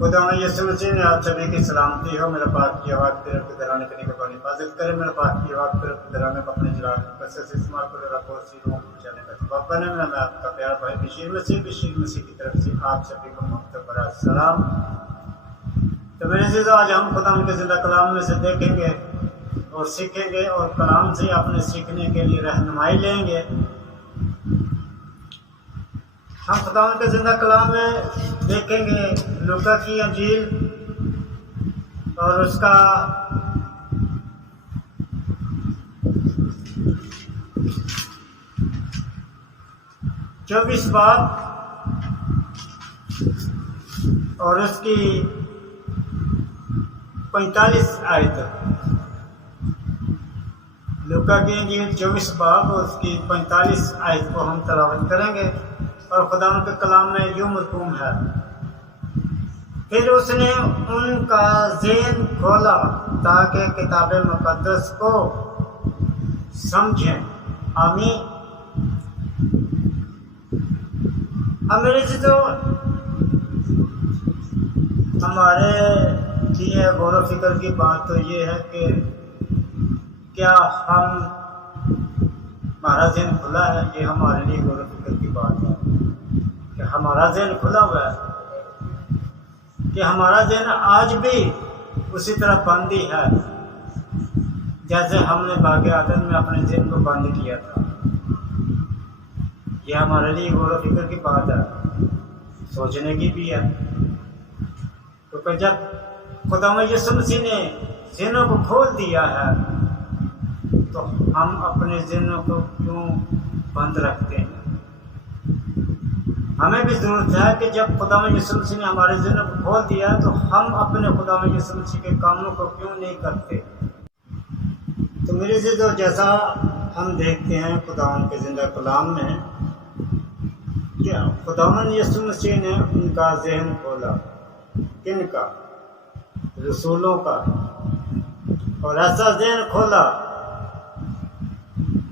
خدا یسوع مسیح نے آپ سبھی کی سلامتی ہو. میرا پاک کی آواز پہ رب کے درانے کرنے کو اپنی حفاظت کرے. میرا پاک کی آواز پہ رب کے درانے کو اپنے جلال سے استعمال کرے. رب اور سیروں کو بچانے کا سبب بنے. میں آپ کا پیار بھائی بشیر مسیح کی طرف سے آپ سبھی کو مکتب سلام. تو میرے عزیزو، آج ہم خدا کے زندہ کلام میں سے دیکھیں گے اور سیکھیں گے اور کلام سے اپنے سیکھنے کے لیے رہنمائی لیں گے. ہم خدا کے زندہ کلام میں دیکھیں گے لوکا کی انجیل اور اس کا 24 باب اور اس کی 45 آیت. لوکا کی انجیل 24 باب اور اس کی 45 آیت کو ہم تلاوت کریں گے. اور خدا کے کلام میں یوں مرقوم ہے: پھر اس نے ان کا ذہن کھولا تاکہ کتاب مقدس کو سمجھیں. آمین. اب میرے عزیزو، ہمارے لیے غور و فکر کی بات تو یہ ہے کہ کیا ہمارا ذہن کھلا ہے. یہ ہمارے لیے غور و فکر کی بات ہے کہ ہمارا ذہن کھلا ہوا ہے، کہ ہمارا ذہن آج بھی اسی طرح بند ہی ہے جیسے ہم نے باغ عدن میں اپنے ذہن کو بند کیا تھا. یہ ہمارے لیے غور و فکر کی بات ہے، سوچنے کی بھی ہے. کیونکہ جب خدا یسوع مسیح نے ذہنوں کو کھول دیا ہے تو ہم اپنے ذہنوں کو کیوں بند رکھتے ہیں؟ ہمیں بھی ضرورت ہے کہ جب خدا یسوع مسیح نے ہمارے ذہنوں کو کھول دیا تو ہم اپنے خدا یسوع مسیح کے کاموں کو کیوں نہیں کرتے؟ تو میرے عزیزو، جیسا ہم دیکھتے ہیں خدا کے زندہ کلام میں کہ خدا یسوع مسیح نے ان کا ذہن کھولا. کن کا؟ رسولوں کا. اور ایسا ذہن کھولا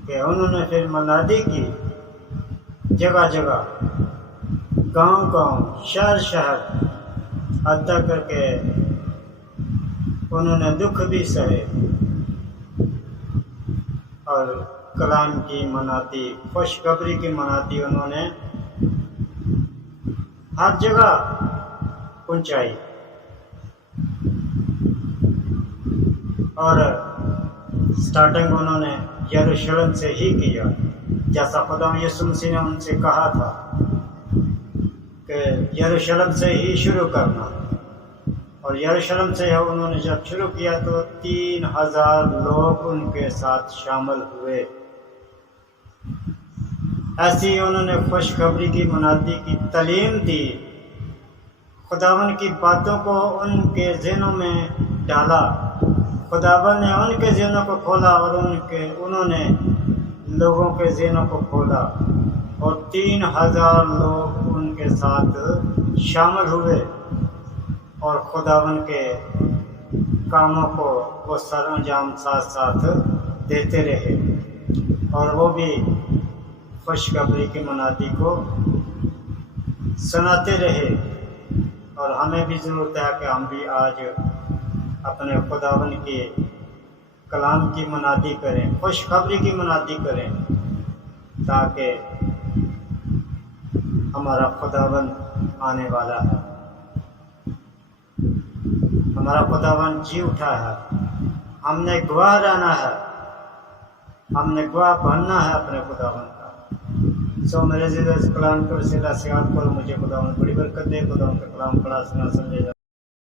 کہ انہوں نے پھر منادی کی جگہ جگہ، گاؤں گاؤں، شہر شہر، حتیٰ کر کے انہوں نے دکھ بھی سہے اور کلام کی منادی، خوشخبری کی منادی انہوں نے ہر جگہ پہنچائی. اور سٹارٹنگ انہوں نے یروشلم سے ہی کیا، جیسا خدا یسوع مسیح نے ان سے کہا تھا کہ یروشلم سے ہی شروع کرنا. اور یروشلم سے انہوں نے جب شروع کیا تو 3000 لوگ ان کے ساتھ شامل ہوئے. ایسی انہوں نے خوشخبری کی منادی کی تعلیم دی، خداوند کی باتوں کو ان کے ذہنوں میں ڈالا. خداوند نے ان کے ذہنوں کو کھولا اور انہوں نے لوگوں کے ذہنوں کو کھولا اور 3000 لوگ ان کے ساتھ شامل ہوئے اور خداوند کے کاموں کو وہ سر انجام ساتھ ساتھ دیتے رہے. اور وہ بھی خوشخبری کی منادی کو سناتے رہے. اور ہمیں بھی ضرورت ہے کہ ہم بھی آج اپنے خداوند کے کلام کی منادی کریں، خوشخبری کی منادی کریں، تاکہ ہمارا خداوند آنے والا ہے، ہمارا خداوند جی اٹھا ہے. ہم نے گواہ رہنا ہے، ہم نے گواہ بننا ہے اپنے خداوند کا. سو میرے عزیز، اس کلام کو وسیلہ سے آپ کو مجھے خداوند بڑی برکت دے. خداوند کا کلام پڑھا سنا سمجھے